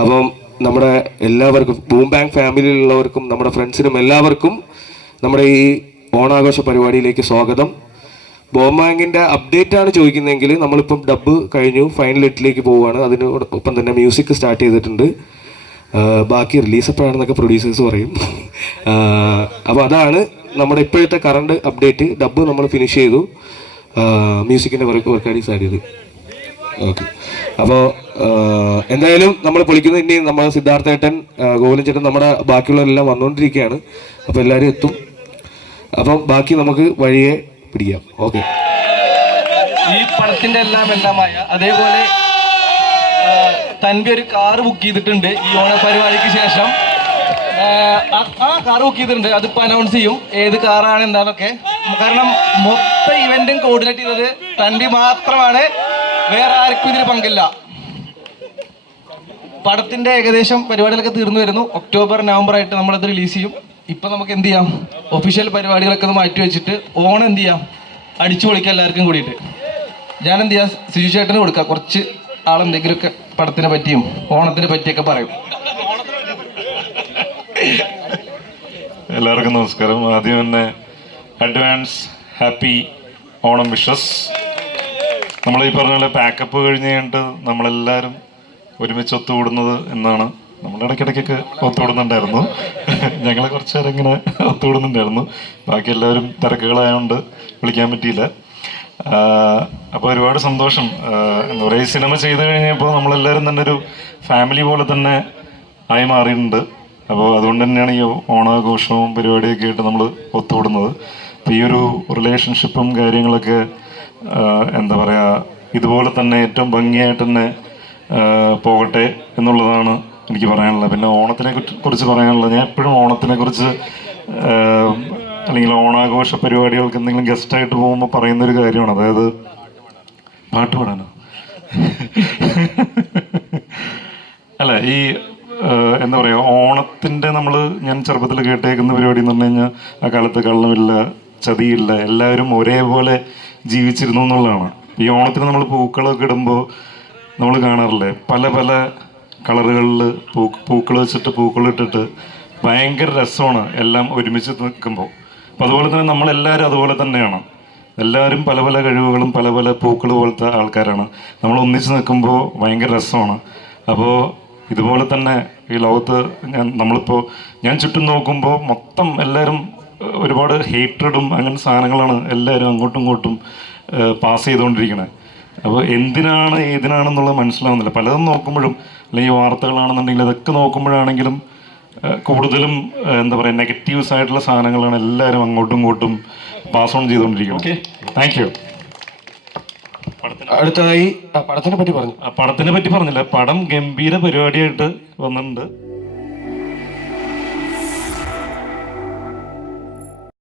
അപ്പം നമ്മുടെ എല്ലാവർക്കും ബൂം ബാങ്ക് ഫാമിലിയിലുള്ളവർക്കും നമ്മുടെ ഫ്രണ്ട്സിനും എല്ലാവർക്കും നമ്മുടെ ഈ ഓണാഘോഷ പരിപാടിയിലേക്ക് സ്വാഗതം. ബൂം ബാങ്കിൻ്റെ അപ്ഡേറ്റ് ആണ് ചോദിക്കുന്നതെങ്കിൽ നമ്മളിപ്പം ഡബ്ബ് കഴിഞ്ഞു, ഫൈനൽ എട്ടിലേക്ക് പോവുകയാണ്. അതിനോടൊപ്പം തന്നെ മ്യൂസിക് സ്റ്റാർട്ട് ചെയ്തിട്ടുണ്ട്. ബാക്കി റിലീസ് എപ്പോഴാണെന്നൊക്കെ പ്രൊഡ്യൂസേഴ്സ് പറയും. അപ്പോൾ അതാണ് നമ്മുടെ ഇപ്പോഴത്തെ കറണ്ട് അപ്ഡേറ്റ്. ഡബ്ബ് നമ്മൾ ഫിനിഷ് ചെയ്തു, മ്യൂസിക്കിൻ്റെ വർക്കാടി സ്റ്റാർട്ട് ചെയ്തു. ഓക്കെ, അപ്പോൾ എന്തായാലും നമ്മൾ പൊളിക്കുന്നത്. ഇനി നമ്മൾ സിദ്ധാർത്ഥേട്ടൻ, ഗോകുലൻ ചേട്ടൻ, നമ്മുടെ ബാക്കിയുള്ളവരെല്ലാം വന്നുകൊണ്ടിരിക്കുകയാണ്. അപ്പോൾ എല്ലാവരും എത്തും. അപ്പം ബാക്കി നമുക്ക് വഴിയെ പിടിക്കാം. ഓക്കെ, ഈ പടത്തിൻ്റെ എല്ലാമായ അതേപോലെ തൻവി ഒരു കാറ് ബുക്ക് ചെയ്തിട്ടുണ്ട് ഈ ഓണ പരിപാടിക്ക് ശേഷം. ആ കാറ് ബുക്ക് ചെയ്തിട്ടുണ്ട്, അതിപ്പോൾ അനൗൺസ് ചെയ്യും ഏത് കാറാണ് എന്താണൊക്കെ. കാരണം മൊത്തം ഇവന്റും കോർഡിനേറ്റ് ചെയ്തത് തൻവി മാത്രമാണ്, വേറെ ആർക്കും ഇതിൽ പങ്കില്ല. പടത്തിന്റെ ഏകദേശം പരിപാടികളൊക്കെ തീർന്നു വരുന്നു. ഒക്ടോബർ നവംബർ ആയിട്ട് നമ്മളത് റിലീസ് ചെയ്യും. ഇപ്പം നമുക്ക് എന്ത് ചെയ്യാം, ഒഫീഷ്യൽ പരിപാടികളൊക്കെ ഒന്ന് മാറ്റി വെച്ചിട്ട് ഓണം എന്ത് ചെയ്യാം, അടിച്ചു പൊളിക്കാം എല്ലാവർക്കും കൂടിയിട്ട്. ഞാൻ എന്ത് ചെയ്യാം, സിജു ചേട്ടന് കൊടുക്കാം, കുറച്ച് ആളെന്തെങ്കിലുമൊക്കെ പടത്തിനെ പറ്റിയും ഓണത്തിനെ പറ്റിയൊക്കെ പറയും. എല്ലാവർക്കും നമസ്കാരം. ആദ്യം തന്നെ അഡ്വാൻസ് ഹാപ്പി ഓണം വിഷസ്. നമ്മൾ ഈ പറഞ്ഞ പോലെ പാക്കപ്പ് കഴിഞ്ഞിട്ട് നമ്മളെല്ലാവരും ഒരുമിച്ച് ഒത്തുകൂടുന്നത് എന്നാണ്. നമ്മൾ ഇടയ്ക്കിടയ്ക്കൊക്കെ ഒത്തുകൂടുന്നുണ്ടായിരുന്നു. ഞങ്ങൾ കുറച്ച് നേരം ഇങ്ങനെ ഒത്തുകൂടുന്നുണ്ടായിരുന്നു. ബാക്കി എല്ലാവരും തിരക്കുകളായതുകൊണ്ട് വിളിക്കാൻ പറ്റിയില്ല. അപ്പോൾ ഒരുപാട് സന്തോഷം. എന്താ പറയുക, ഈ സിനിമ ചെയ്ത് കഴിഞ്ഞപ്പോൾ നമ്മളെല്ലാവരും തന്നെ ഒരു ഫാമിലി പോലെ തന്നെ ആയി മാറിയിട്ടുണ്ട്. അപ്പോൾ അതുകൊണ്ട് തന്നെയാണ് ഈ ഓണാഘോഷവും പരിപാടിയൊക്കെ ആയിട്ട് നമ്മൾ ഒത്തുകൂടുന്നത്. അപ്പോൾ ഈ ഒരു റിലേഷൻഷിപ്പും കാര്യങ്ങളൊക്കെ എന്താ പറയുക, ഇതുപോലെ തന്നെ ഏറ്റവും ഭംഗിയായിട്ട് തന്നെ പോകട്ടെ എന്നുള്ളതാണ് എനിക്ക് പറയാനുള്ളത്. പിന്നെ ഓണത്തിനെ കുറിച്ച് പറയാനുള്ളത്, ഞാൻ എപ്പോഴും ഓണത്തിനെ കുറിച്ച് അല്ലെങ്കിൽ ഓണാഘോഷ പരിപാടികൾക്ക് എന്തെങ്കിലും ഗസ്റ്റായിട്ട് പോകുമ്പോൾ പറയുന്നൊരു കാര്യമാണ്. അതായത് പാട്ട് പാടാനോ അല്ല, ഈ എന്താ പറയുക, ഓണത്തിൻ്റെ ഞാൻ ചെറുപ്പത്തിൽ കേട്ടേക്കുന്ന പരിപാടി എന്ന് പറഞ്ഞു കഴിഞ്ഞാൽ ആ കാലത്ത് കള്ളമില്ല, ചതിയില്ല, എല്ലാവരും ഒരേപോലെ ജീവിച്ചിരുന്നു എന്നുള്ളതാണ്. ഈ ഓണത്തിന് നമ്മൾ പൂക്കളൊക്കെ ഇടുമ്പോൾ നമ്മൾ കാണാറില്ലേ, പല പല കളറുകളിൽ പൂക്കൾ വെച്ചിട്ട് പൂക്കളിട്ടിട്ട് ഭയങ്കര രസമാണ് എല്ലാം ഒരുമിച്ച് നിൽക്കുമ്പോൾ. അപ്പോൾ അതുപോലെ തന്നെ നമ്മളെല്ലാവരും അതുപോലെ തന്നെയാണ്. എല്ലാവരും പല പല കഴിവുകളും പല പല പൂക്കൾ പോലത്തെ ആൾക്കാരാണ്. നമ്മൾ ഒന്നിച്ച് നിൽക്കുമ്പോൾ ഭയങ്കര രസമാണ്. അപ്പോൾ ഇതുപോലെ തന്നെ ഈ ലോകത്ത് ഞാൻ ചുറ്റും നോക്കുമ്പോൾ മൊത്തം എല്ലാവരും ഒരുപാട് ഹേറ്റഡും അങ്ങനെ സാധനങ്ങളാണ് എല്ലാവരും അങ്ങോട്ടും ഇങ്ങോട്ടും പാസ് ചെയ്തുകൊണ്ടിരിക്കുന്നത്. അപ്പോൾ എന്തിനാണ് ഏതിനാണെന്നുള്ളത് മനസ്സിലാവുന്നില്ല. പലതും നോക്കുമ്പോഴും, അല്ലെങ്കിൽ വാർത്തകളാണെന്നുണ്ടെങ്കിൽ അതൊക്കെ നോക്കുമ്പോഴാണെങ്കിലും കൂടുതലും എന്താ പറയുക, നെഗറ്റീവ്സ് ആയിട്ടുള്ള സാധനങ്ങളാണ് എല്ലാവരും അങ്ങോട്ടും ഇങ്ങോട്ടും പാസ് ഓൺ ചെയ്തുകൊണ്ടിരിക്കുന്നത്. Okay, thank you. അടുത്തതായി പടത്തിനെ പറ്റി പറഞ്ഞില്ല. പടം ഗംഭീര പരിപാടിയായിട്ട് വന്നിട്ടുണ്ട്.